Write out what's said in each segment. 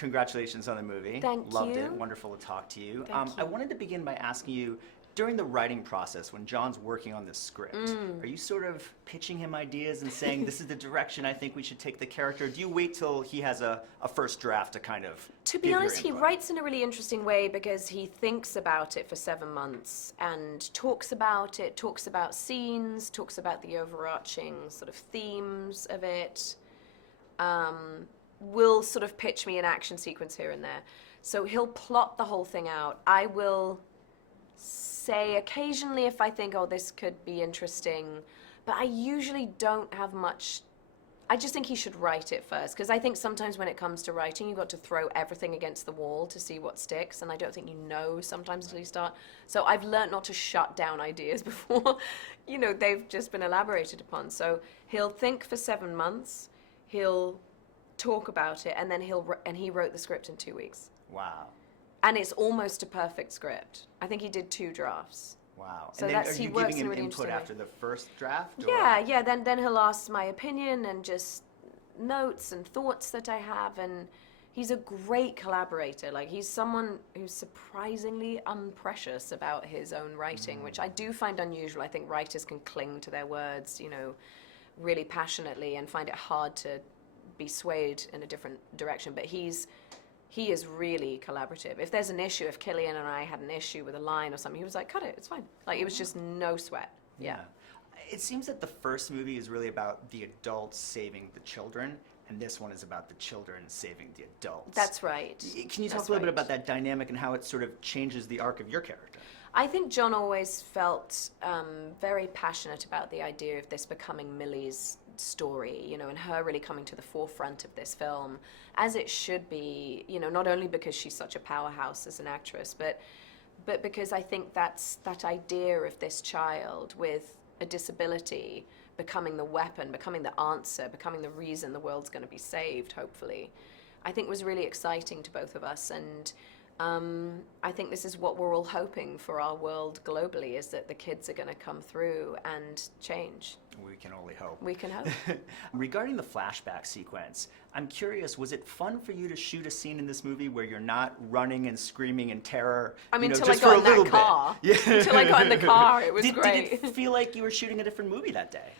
Congratulations on the movie. Thank Loved you. it. Wonderful to talk to you. Thank you. I wanted to begin by asking you, during the writing process, when John's working on this script, are you sort of pitching him ideas and saying, this is the direction I think we should take the character? Do you wait till he has a first draft to kind of To be give your honest, he input? writes in a really interesting way because he thinks about it for 7 months and talks about it, talks about scenes, talks about the overarching sort of themes of it. Will sort of pitch me an action sequence here and there. So he'll plot the whole thing out. I will say occasionally if I think, oh, this could be interesting, but I usually don't have much. I just think he should write it first, because I think sometimes when it comes to writing, you've got to throw everything against the wall to see what sticks, and I don't think you know sometimes until you start. So I've learned not to shut down ideas before, they've just been elaborated upon. So he'll think for 7 months, he'll talk about it, and then he wrote the script in 2 weeks. Wow. And it's almost a perfect script. I think he did 2 drafts. Wow. So and then that's, are he you works giving in a him really input interesting way. after the first draft? Yeah. Then he'll ask my opinion and just notes and thoughts that I have. And he's a great collaborator. Like, he's someone who's surprisingly unprecious about his own writing, which I do find unusual. I think writers can cling to their words, really passionately and find it hard to be swayed in a different direction. But he is really collaborative. If there's an issue, if Killian and I had an issue with a line or something, he was like, cut it, it's fine. Like, it was just no sweat. Yeah. It seems that the first movie is really about the adults saving the children, and this one is about the children saving the adults. That's right. Can you talk a little bit about that dynamic and how it sort of changes the arc of your character? I think John always felt very passionate about the idea of this becoming Millie's story, and her really coming to the forefront of this film, as it should be, not only because she's such a powerhouse as an actress, but because I think that's that idea of this child with a disability becoming the weapon, becoming the answer, becoming the reason the world's going to be saved, hopefully, I think was really exciting to both of us. And I think this is what we're all hoping for our world globally, is that the kids are going to come through and change. We can only hope. We can hope. Regarding the flashback sequence, I'm curious, was it fun for you to shoot a scene in this movie where you're not running and screaming in terror? I mean, until just I got for a in little that car. bit. Yeah. Until I got in the car, it was great. Did it feel like you were shooting a different movie that day?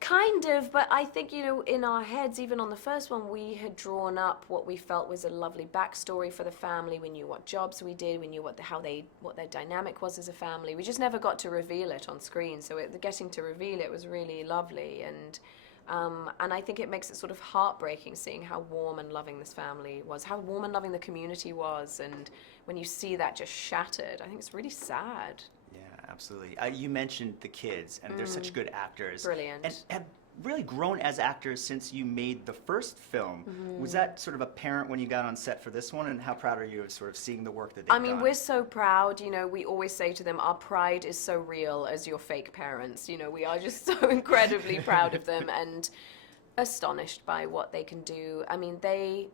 Kind of, but I think, in our heads, even on the first one, we had drawn up what we felt was a lovely backstory for the family. We knew what jobs we did. We knew what their dynamic was as a family. We just never got to reveal it on screen. So getting to reveal it was really lovely, and I think it makes it sort of heartbreaking seeing how warm and loving this family was, how warm and loving the community was, and when you see that just shattered, I think it's really sad. Absolutely. You mentioned the kids, and they're such good actors. Brilliant. And have really grown as actors since you made the first film. Was that sort of apparent when you got on set for this one, and how proud are you of sort of seeing the work that they've done? We're so proud. We always say to them, our pride is so real as your fake parents. We are just so incredibly proud of them and astonished by what they can do.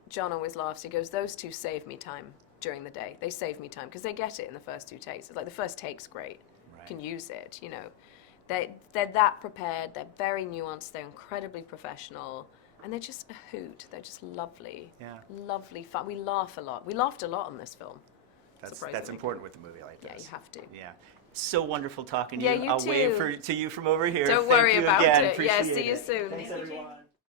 John always laughs. He goes, those two save me time during the day. They save me time because they get it in the first 2 takes. It's like the first take's great. Can use it, They're that prepared, they're very nuanced, they're incredibly professional, and they're just a hoot. They're just lovely. Yeah. Lovely fun. We laugh a lot. We laughed a lot on this film. That's important with a movie like this. Yeah, you have to. Yeah. So wonderful talking to you. you. Yeah, I'll wave to you from over here. Don't worry about again. it. Appreciate see you it. soon. Thanks, everyone.